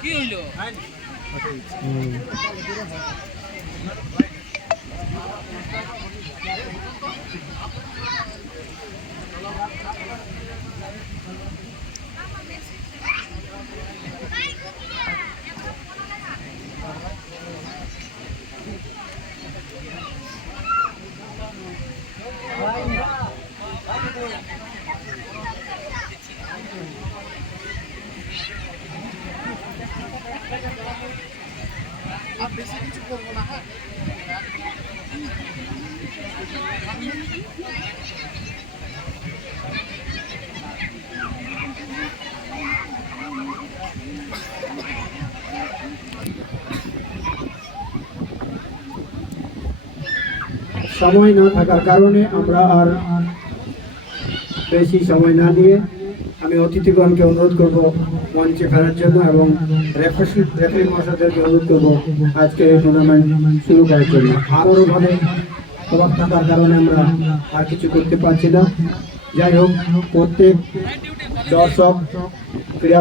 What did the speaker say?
কি হইল? আর বেশি কিছু করবো না। হ্যাঁ, সময় না থাকার কারণে আমরা আর বেশি সময় না দিয়ে আমি অতিথিগণকে অনুরোধ করব মঞ্চে ফেরার জন্য এবং রেফারি মহাশয়দেরকে অনুরোধ করব আজকে এই টুর্নামেন্ট শুরু করার জন্য। আবারোভাবে প্রভাব থাকার কারণে আমরা আর কিছু করতে পারছি না। যাই হোক, প্রত্যেক দর্শক ক্রীড়া